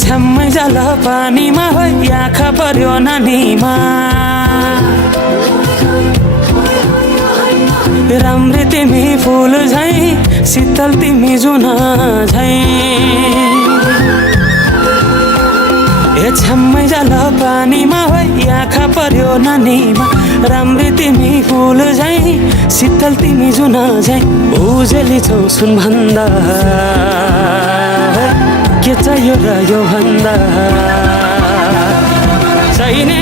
छ्याम्मै जाल पानीमा हो आँखा पर्यो नानीमा राम्री तिमी फुल झैं शीतल तिमी जुन झैं छ्याम्मै जाल पानीमा हो आँखा पर्यो नानीमा राम्री तिमी फुल झैं शीतल तिमी जुन झैं उजेली छौ सुन भन्दा के चाहियो र यो भन्दा चाहिने